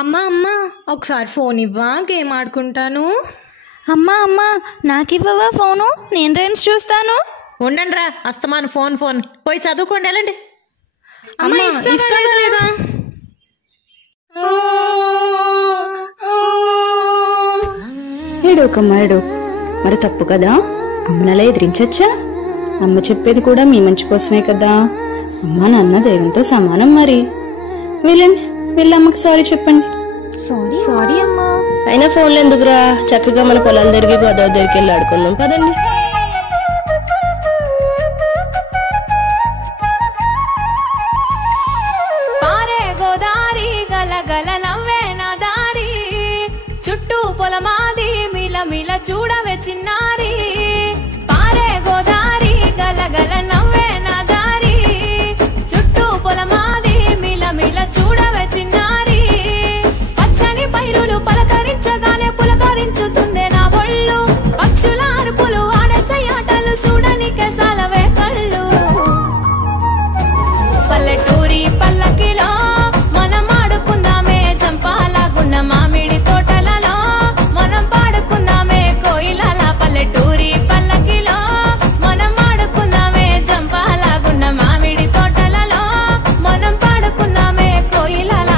అమ్మా అమ్మా ఒకసారి ఫోన్ ఇవ్వా, గేమ్ ఆడుకుంటాను. అమ్మా అమ్మా నాకివ్వవా ఫోను, నేను రైమ్స్ చూస్తాను. ఉండండి రా, అస్తమాను ఫోన్ ఫోన్, పోయి చదువుకోండి వెళ్ళండి. అమ్మా ఇస్తావా లేదా? ఏడోకమ్మా ఏడో, మరి తప్పు కదా, అమ్మనలా ఎదిరించచ్చా? అమ్మ చెప్పేది కూడా మీ మంచి కోసమే కదా. అమ్మ నాన్న దైవంతో సమానం. మరి వెళ్ళండి, వెళ్ళి అమ్మకి సారీ చెప్పండి. సారీ అమ్మా. అయినా ఫోన్లు ఎందుకురా, చక్కగా మన పొలాల దగ్గరికి గోదావరి దగ్గరికి వెళ్ళి ఆడుకుందాం కదండి. గోదావరి గలగల నవ్వే నా దారి, చుట్టూ పొలమాది మిల మిల చూడవే చిన్నారి. పారే గోదావరి గలగల నవ్వే నా దారి, చుట్టూ పొలమాది మిల మిల చూడవే చిన్నారి. పచ్చని పైరులు పలకరించగానే పులకరించుతుందే నా ఒళ్ళు, పక్షుల అరుపులు ఆడేసే ఆటలు చూడని కేసాలవే కళ్ళు. పల్లెటూరి పల్లకిలో మనం ఆడుకుందామే చంపాలాగున్న మామిడి తోటలలో, మనం పాడుకుందామే కోయిలల. పల్లెటూరి పల్లకిలో మనం ఆడుకుందామే చంపాలాగున్న మామిడి తోటలలో, మనం పాడుకుందామే కోయిలల.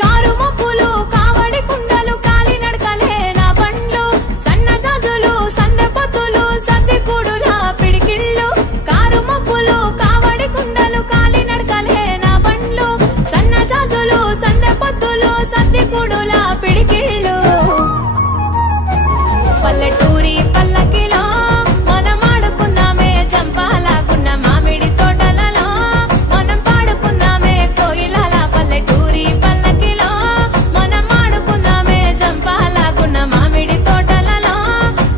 కారు మబ్బులు కావడి కుండలు కాలి నడకలే నా బండ్లు, సన్న జాజులు సందె పొత్తులు సద్ది కూడుల పిడికిళ్ళు. కారు మబ్బులు కావడి కుండలు కాలి నడకలే నా బండ్లు, సన్న జాజులు సందె పొత్తులు సద్ది కూడుల పిడికిళ్ళు. పల్లెటూరి పల్లకిలో మనం ఆడుకుందామే చంపాలాగున్న మామిడి తోటలలో, మనం పాడుకుందామే కోయిలల. పల్లెటూరి పల్లకిలో మనం ఆడుకుందామే చంపాలాగున్న మామిడి తోటలలో,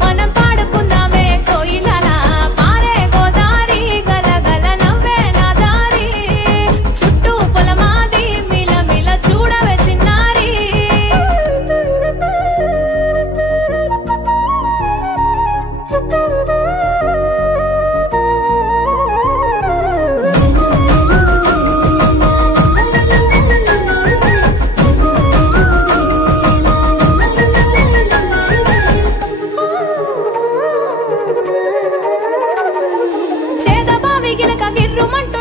మనం పాడుకుందామే కోయిలల. పారే గోదావరి గలగల నవ్వే నా దారి, చుట్టూ పొలమాది మిల మిల చూడవే చిన్నారి. సేదబావి గిలక గిర్రుమంటూ